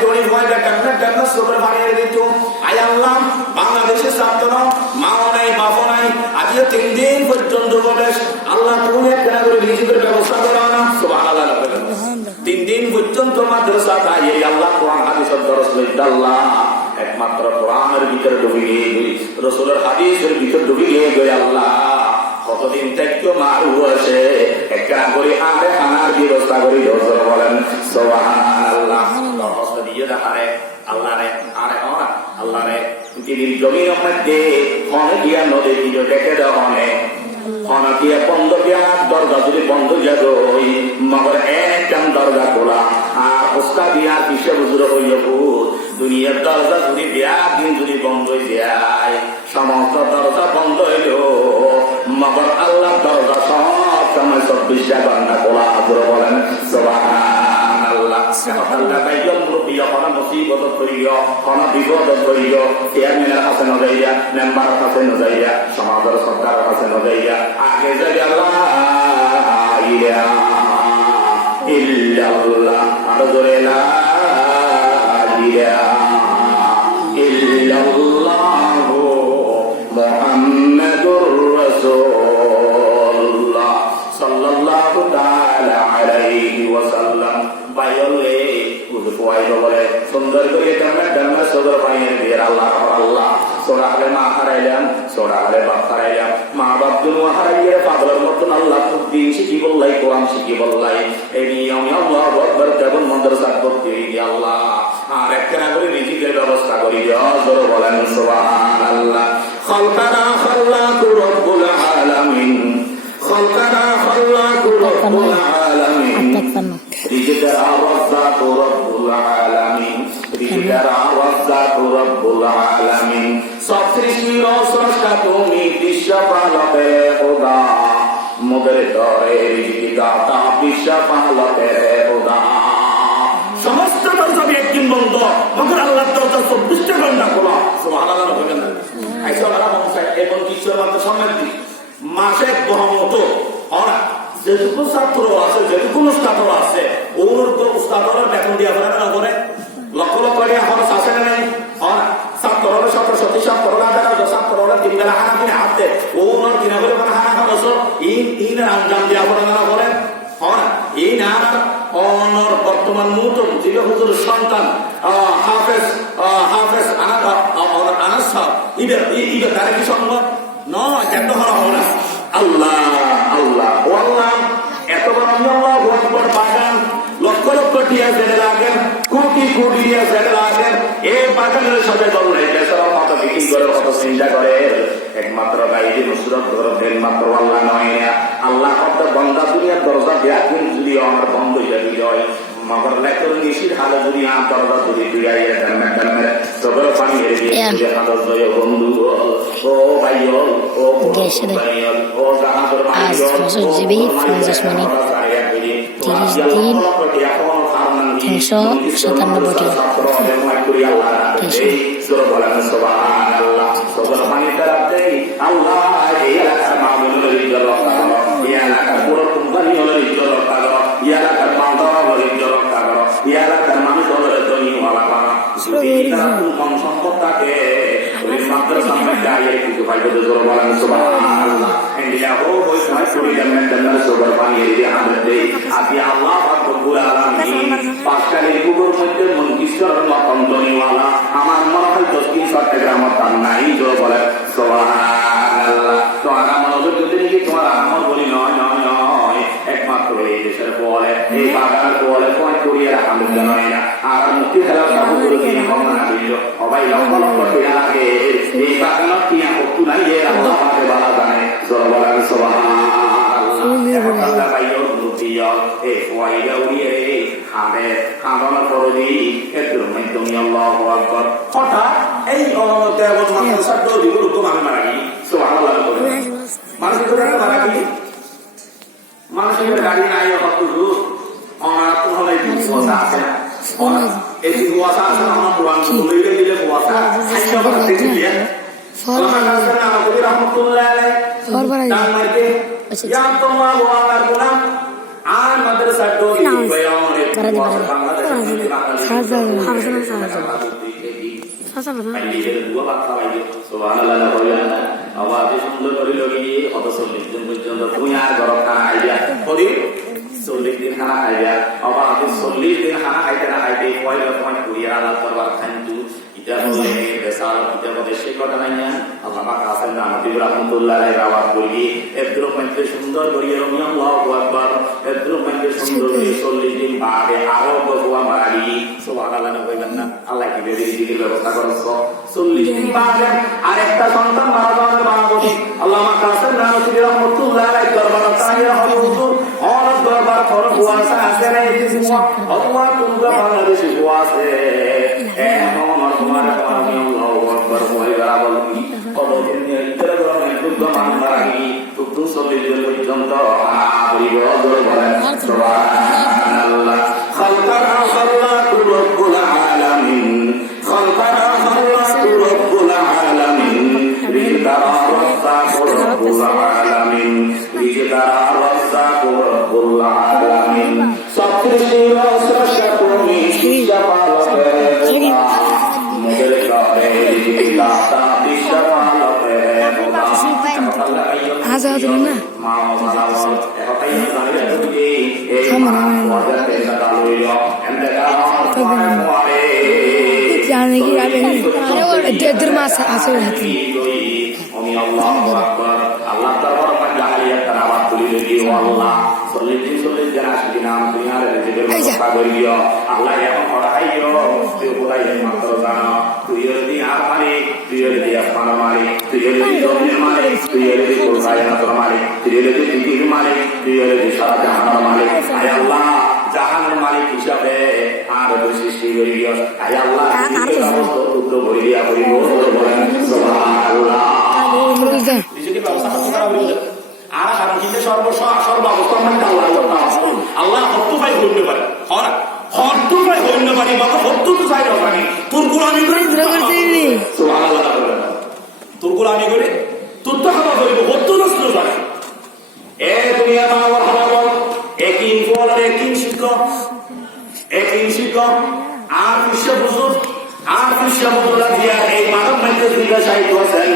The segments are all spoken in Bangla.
দড়ি ভয়টা টান্না সোপরে বানিয়ে দিত। আয় আল্লাহ, বাংলাদেশের ছাত্র মাও নাই বাবা নাই, আজকে 3 দিন পর্যন্ত বলেস আল্লাহ তুমি একটা করে রিজিকের ব্যবস্থা করো না। সুবহানাল্লাহ। 3 দিন পর্যন্ত মাদ্রাসা তাই আল্লাহ কোরআন হাদিসের দরস লইতে আল্লাহ একমাত্র কোরআনের ভিতরে ডুবে গিয়ে রাসূলের হাদিসের ভিতরে ডুবে গিয়ে আল্লাহ কতদিন থেকে মারু আছে একটা করে আরে খানার ব্যবস্থা করি দরজা বলেন সুবহানাল্লাহ। দরস দিয়ে দেখারে আল্লাহ রে আরে ওরা আল্লাহ রে পৃথিবীর জমির মধ্যে কোন দিয়া নদী দিয়ে দেখে দাও অনেক অনাকিয়া বন্ধ গিয়া দরজা যদি বন্ধ যাবে মগর একদম দরজা খোলা আর উস্তা দিয়া কিসে বুঝলো হইল দুনিয়ার দরজা যদি দেয়ার দিন যদি বন্ধ হয়ে যায় সমস্ত দরজা বন্ধ হইল মগর আল্লাহ দরজা সব সময় 24 ঘন্টা খোলা পুরো বলেন সুবহানাল্লাহ। আল্লাহ বাইজন মুরব্বী কোন মুসিবত করিও কোন বিপদ করিও চেয়ারম্যানের কাছে ন যাইয়া মেম্বারের কাছে ন যাইয়া সমাজের সরকারের কাছে ন যাইয়া আগে যাই আল্লাহ ইলাহা ইল্লাল্লাহ আর জোরে লা ইলাহা ইল্লাল্লাহ মুহাম্মাদুর রাসূলুল্লাহ সাল্লাল্লাহু তাআলা আলাইহি ওয়াসাল্লাম বাইলে বলে সুন্দর করে ডান্না সদর ভাইয়ের বিয়ের আল্লাহ আল্লাহ সোরা হলে মা হারাইলাম সোরা হলে বাপ হারাইলাম মা বাপ দুনো হারাইয়ে পাগলের মতন আল্লাহ দিন শিখি বললাই কোরআন শিখি বললাই এই নিয়মে আল্লাহ আকবার কেবল মাদ্রাসা করতে আল্লাহ আর একটা করে রিজিকের ব্যবস্থা করি জোরে বলেন সুবহানাল্লাহ। খালকানা খাল্লাকু রব্বুল আলামিন খালকানা খাল্লাকু রব্বুল আলামিন রিজিকের আওয়াজা রব্বুল আলামিন রিজিকের আওয়াজা রব্বুল আলামিন সব সৃষ্টির স্রষ্টা তুমি বিশ্বপালকের খোদা মোদের দরে রিজিক দাতা বিশ্বপালকের খোদা। সমস্ত দরজা একদিন বন্ধ মগর আল্লাহর দরজা 24 ঘন্টা খোলা। সুবহানাল্লাহ বলেন না আইসা আল্লাহ মহাশয় এবং ঈশ্বর মাত্র সম্মানিত মাসে বহমত ওরা যেটুকু ছাত্র আছে যেটুকু ছাত্র আছে ওর তো ছাত্ররা বেতন দিয়া করে না করে লক্ষ লক্ষ টাকা খরচ আছে না নাই ওরা ছাত্ররা সত্যি ছাত্ররা দেখা ছাত্ররা 3 বেলা খানা কিনে হাতে ওর কিনা বলে মানে খানা খরচ ইন আঞ্জাম দিয়া করে না করে ওরা এই না অনর বর্তমান নতুন ছিল হুজুর সন্তান হাফেজ আনাস ইবে তার কি সম্ভব নয় কেন হওয়া হবে না। আল্লাহ আল্লাহ ও আল্লাহ এত বড় আল্লাহু আকবার বাগান লক্ষ লক্ষ টিয়া জেনে লাগেন কোটি কোটি টিয়া জেনে লাগেন এই বাগানের সাথে চললে দেশের মতো বিক্রি করে কত চিন্তা করে একমাত্র গাইডি নুসরত করবেন মাত্র আল্লাহ নয় আল্লাহ হয়তো বন্দা দুনিয়ার দরজা ব্যাকুল যদি আমার বন্ধ হয়ে যায় মগর লেখর নিশির হালে যদি আমার দরজা যদি ফিরাইয়া দেন সবর পানি এড়িয়ে হাদর জয় বন্ধু ও ভাইও ও ভাইও ও জাহাজের আজ 65 জিবি 50 মিনিট 30 দিন 397 টি সুবহানাল্লাহ সবর পানি তারাতে আল্লাহ এই এলাকার মামুনুল রিজাল এলাকার পুরো কোম্পানি হলো রিজাল এলাকার বান্দারা হলো রিজাল এলাকার মানুষ হলো ধনীওয়ালা যদি তারা কম সম্পদ থাকে ওই মাদ্রাসা গায়ে কিছু পাইবে জোরে বলেন সুবহানাল্লাহ ইন্ডিয়া হো ওই সময় চুরি জান্নাত সবর পানি এরিয়া আমাদের আদি আল্লাহ রব্বুল আলামিন পাঁচটালির কুকুর মধ্যে মনকিশ্বরের মতন ধনীওয়ালা আমার মনে হয় 10 চট্টগ্রামের দাম নাই জোরে বলেন সুবহানাল্লাহ। তো আমার যদি নাকি তোমার আমার বলি নয় নয় নয় একমাত্র এই দেশের বলে এই বাগানের বলে কয় করিয়া আমাদের নয় না আর মুক্তি খেলা সাবু করে দিয়ে ভাবনা দিল সবাই লক্ষ লক্ষ টাকা লাগে এই বাগানের কি আপত্তি নাই এর আল্লাহ পাকে বালা জানে জোরে বলেন সুবহানাল্লাহ। আল্লাহ ভাইও দুটিয়া এই ওয়াইদা উড়িয়ে খাবে খাবানা করে দি এর মাধ্যমে আল্লাহু আকবার হঠাৎ এই দেবন মাদ্রাসা তো দিগুলো তো আমি মারা গেছি সুবহানাল্লাহ বলে মানুষ করে মারা গেছি মানুষের গাড়ি নাই হতো আমার তো হলে কুয়াশা আছে না এই কুয়াশা আছে আমার কোরআন বলে দিলে কুয়াশা আইসা করতে দিলে আমার কাছে না কবি রহমাতুল্লাহ আলাইহি দান মারতে ইয়া তোমা ওয়া আমার গোলাম আর মাদ্রাসা তো বয়ানের বাংলাদেশ সুন্দর করে লগিয়ে অত 40 দিন পর্যন্ত তুমি আর গরম খানা খাইয়া বলি 40 দিন খানা খাইয়া আবার 40 দিন খানা খাইতে না খাইতে কয় রকম করিয়া আল্লাহ করবার খাইতু এটা হলে বেসার এটা বলে সে কথা নাই না আল্লাহ পাক আছেন না নবী রাহমাতুল্লাহ আলাইহি রাওয়াত বলি এদ্র মধ্যে সুন্দর করিয়া রমিয়া আল্লাহু আকবার এদ্র মধ্যে সুন্দর করে 40 দিন বাদে আরো বগুয়া মারি সুবহানাল্লাহ না কইবেন না আল্লাহ কি বেরি দিকে ব্যবস্থা করছো 40 দিন বাদে আরেকটা সন্তান মারা যাওয়ার বাবদি আল্লাহ পাক আছেন না নবী রাহমাতুল্লাহ আলাইহি দরবার তাহিয়া হুজুর অনেক দরবার ফর কুয়াশা আছে না এই জিনিস অথবা তোমরা বাংলাদেশে কুয়াশা এখন তোমার আমি আল্লাহু আকবার বলে বলি কতদিন ইতরা গরমে দুধ মান মারি তুতু 40 দিন পর্যন্ত বলিব বলেন সুবহানাল্লাহ খালকানা খাল্লাকু রব্বুল আলামিন খালকানা খাল্লাকু রব্বুল আলামিন রিদারা রাজ্জাকু রব্বুল আলামিন রিদারা রাজ্জাকু রব্বুল আলামিন সবকিছুর স্রষ্টা তুমি জাপালকে আল্লাহ তাআলা বান্দাকে তারা তুলি দিও আল্লাহ 40 দিন 40 জন আসি নাম দুনিয়ার রিজিকের ব্যবস্থা করিও আল্লাহ এখন পড়াইও তুই বলাই মাত্র জানো তুই যদি আর মানে তুই যদি আসমান মানে তুই যদি জমিন মানে তুই যদি কোরআন মানে তুই যদি পৃথিবীর মানে তুই যদি সারা জাহানের মানে আয় আল্লাহ জাহানের মালিক হিসাবে আর সৃষ্টি করিও আয় আল্লাহ টুকরো করে দিয়া করিব বলেন সুবহানাল্লাহ রিজিকের ব্যবস্থা করা হইল আর কারণ কিন্তু সর্বাবস্থার মধ্যে আল্লাহ হত্যু ভাই হইতে পারে হত্যু ভাই হইতে পারি বা হত্যু তো চাই রাখি তোর গোলামি করে তোর গোলামি করে তোর তো খাবার করিব হত্যু নষ্ট পারে এ দুনিয়া মাওয়ার খবর একই ফল একই শিক্ষক আর বিশ্ব দিয়া এই মানব মধ্যে জিজ্ঞাসায়িত আছেন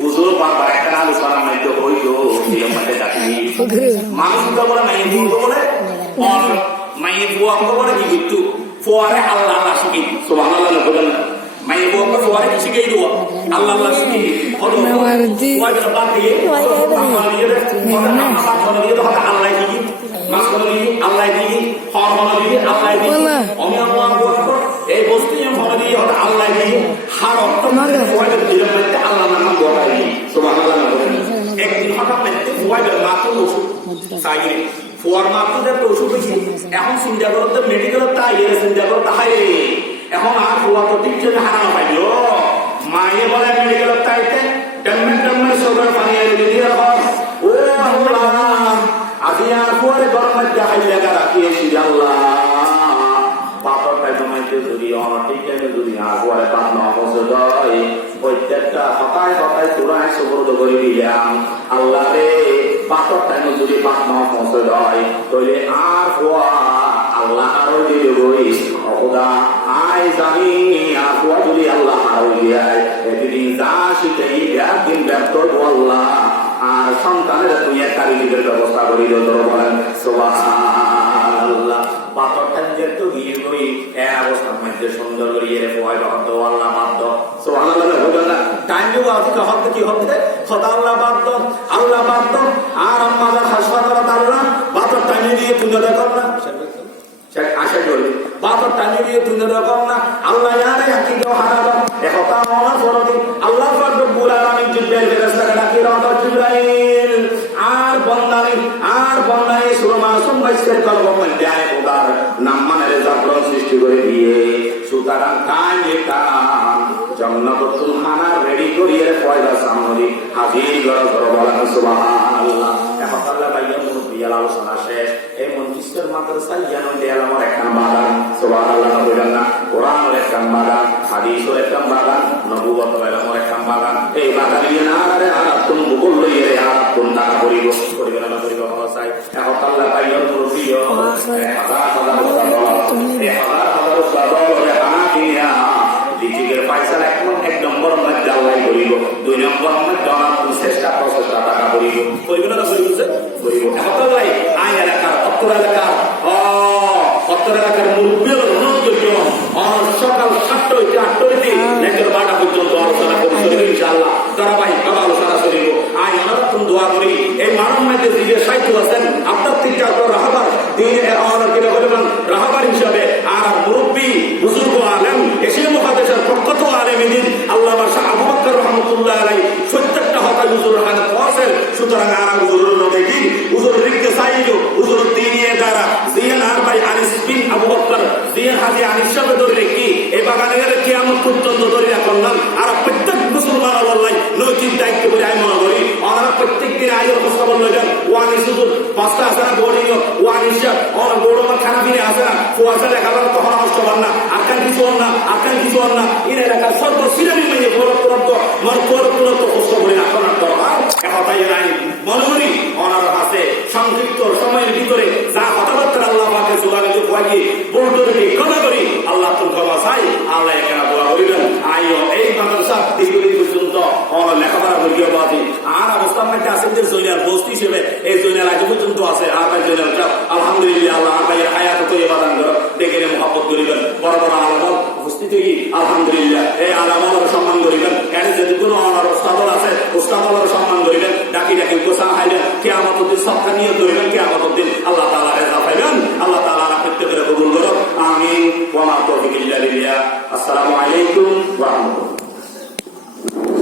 হুজুর বারবার একটা আলোচনার মধ্যে হইল মধ্যে ডাকি মানুষ বলে নাই বলে মাইয়ের বুয়াকে বলে কি কিন্তু ফোয়ারে আল্লাহ আল্লাহ শিখি সুবহানাল্লাহ বলেন না মাইয়ের বুয়াকে ফোয়ারে কি শিখাই দেবো আল্লাহ আল্লাহ শিখি আল্লাহ দিই মাছ করে দিই আল্লাহ দিই ফল মনে দিই আল্লাহ দিই এই বস্তু মনে দিই আল্লাহ দিই হার অর্থ আল্লাহ নাম বলাই সুবহানাল্লাহ বলেন একদিন হঠাৎ দেখতে ফোয়াইবের মাত্র ওষুধ চাইলে ফোয়ার মাত্র দেখতে ওষুধ হয়েছে এখন চিন্তা করতে মেডিকেলের তাই চিন্তা করতে হাই এখন আর ফোয়া তো ঠিক জন্য হারানো পাইল মায়ে বলে মেডিকেলের তাইতে টেম্পের সবার পানি দিয়ে ও আল্লাহ আজি আর ফোয়ারে গরমের দেখাই জায়গা রাখিয়েছি আল্লাহ পাপড়টাই জমাইতে যদি অনঠিক যদি আগুয়ারে তাপ না পৌঁছে দেয় প্রত্যেকটা হতায় তোরাই সুবর্দ করে দিলাম আল্লাহ রে পাপড়টাই যদি পাপ না পৌঁছে দেয় তাহলে আর ফোয়া আল্লাহ আরো দিয়ে দেবই অবদা আয় জানি আর ফোয়া যদি আল্লাহ আরো দিয়ে একদিন যা শিখে একদিন ব্যর্থ আল্লাহ আর সন্তানের তুই একটা রিজিকের ব্যবস্থা করি তোর বলেন সুবহানাল্লাহ পাথরটা যেহেতু গিয়ে গই এক অবস্থার মধ্যে সুন্দর করিয়ে ফোয়াই বাধ্য আল্লাহ বাধ্য সুবহানাল্লাহ হবে না টাইম দেবো আজকে হতে কি হতে খোদা আল্লাহ বাধ্য আর আমাদের হাসপাতাল আল্লাহ পাথর টাইমে দিয়ে তুলে দেখো না আশা করি পাথর টাইমে দিয়ে তুলে দেখো না আল্লাহ ইয়ারে হাকিকেও হারাবো একথা মনে করো আল্লাহ রব্বুল আলামিন জিব্রাইল ফেরেশতাকে ডাকি রাও জিব্রাইল আর বন্দানি সুরমা সম্ভাইসের কলব মধ্যে আয় খোদার নাম মানে জাগরণ সৃষ্টি করে দিয়ে সুতরাং টাইম জান্নাতুল খানা রেডি করিয়ে পয়দা সামনে হাজির করো বলেন সুবহানাল্লাহ এখন আল্লাহ বাইয়ান মুরব্বিয়াল আলোচনা শেষ এই মঞ্জিসের মাদ্রাসায় জানো দেয়াল আমার একখান বাগান সুবহানাল্লাহ বলেন না কোরআনের একখান বাগান হাদিসের একখান বাগান নবুয়তের একখান বাগান এই বাগান নিয়ে না আর তুমি বকুল লইয়ে আর কোন টাকা করিব না করিব চাই এখন আল্লাহ বাইয়ান মুরব্বিয়াল 2 নম্বর জনাব চেষ্টা প্রচেষ্টা টাকা করিব করিব না করিব করিব এখন ভাই আই এলাকার উত্তর এলাকার উত্তর এলাকার মুরব্বী সকাল 7টা হইতে 8টা হইতে লেকের 12টা পর্যন্ত আলোচনা করিব ইনশাআল্লাহ ধারাবাহিক আলোচনা করিব আই অনেকক্ষণ দোয়া করি এই মানব মধ্যে যে সাহিত্য আছেন আপনার 3-4 রাহাবার দিনে রাহাবার হিসাবে আর মুরব্বী বুজুর্গ আলেম এশিয়া মহাদেশের প্রখ্যাত আলেম দিন আল্লামা শাহ আবু বকর রহমতুল্লাহ আলাইহি 70টা হকা হুজুরের হাতে পড়ছেন সুতরাং আর হুজুরের দেখি হুজুর লিখতে চাইলো হুজুর দিনের দ্বারা জিয়ান আর ভাই আনিস বিন আবু বকর জিয়ান হাজি আনিস সাহেব ধরে কি এই বাগানের কিয়ামত পর্যন্ত ধরে রাখলাম আর প্রত্যেক মুসলমান আল্লাহ নৈতিক দায়িত্ব করে আমি মনে করি ওনারা প্রত্যেক দিন আয়োজন প্রস্তাবন লইলেন ওয়ানিস হুজুর 5টা আছে না বোর্ডিং ওয়ানিস ওনার বোর্ড আমার খানা ফিরে আসে না কুয়াশা দেখাবার তখন নষ্ট হন না আকান কিছু হন না আকান কিছু হন না ইন এলাকার সর্ব সিনারি মেয়ে তুরন্ত কষ্ট করে রাখার দরকার কথাই নাই মনে করি ওনার হাতে সংক্ষিপ্ত সময়ের ভিতরে যা কথাবার্তা আল্লাহ পাকে জোগাড়ে যোগাই বলতে ক্ষমা করি আল্লাহ তুমি ক্ষমা চাই আল্লাহ এখানে দোয়া করিবেন আইও এই মাদ্রাসা দীর্ঘদিন পর্যন্ত লেখাপড়া করিয়া বাজি আর অবস্থান মধ্যে আছেন যে জৈনার বস্তি হিসেবে এই জৈনার আগে পর্যন্ত আছে আর ভাই জৈনার আলহামদুলিল্লাহ আল্লাহ ভাইয়ের হায়াত তো এবাদান করো দেখে মহাব্বত করিবেন বড় বড় আলামত উপস্থিত হই আলহামদুলিল্লাহ এই আলামতের সম্মান করিবেন এর যদি কোনো ওস্তাদল আছে ওস্তাদলের সম্মান করিবেন ডাকি ডাকি গোসা হাইলেন কিয়ামতের দিন সবটা নিয়ে ধরিবেন কিয়ামতের দিন আল্লাহ তাআলা রেজা পাইবেন আল্লাহ তাআলা প্রত্যেকের কবুল করো আমিন ওয়া মা তাওফিক ইল্লা বিল্লাহ আসসালামু আলাইকুম ওয়া রাহমাতুল্লাহ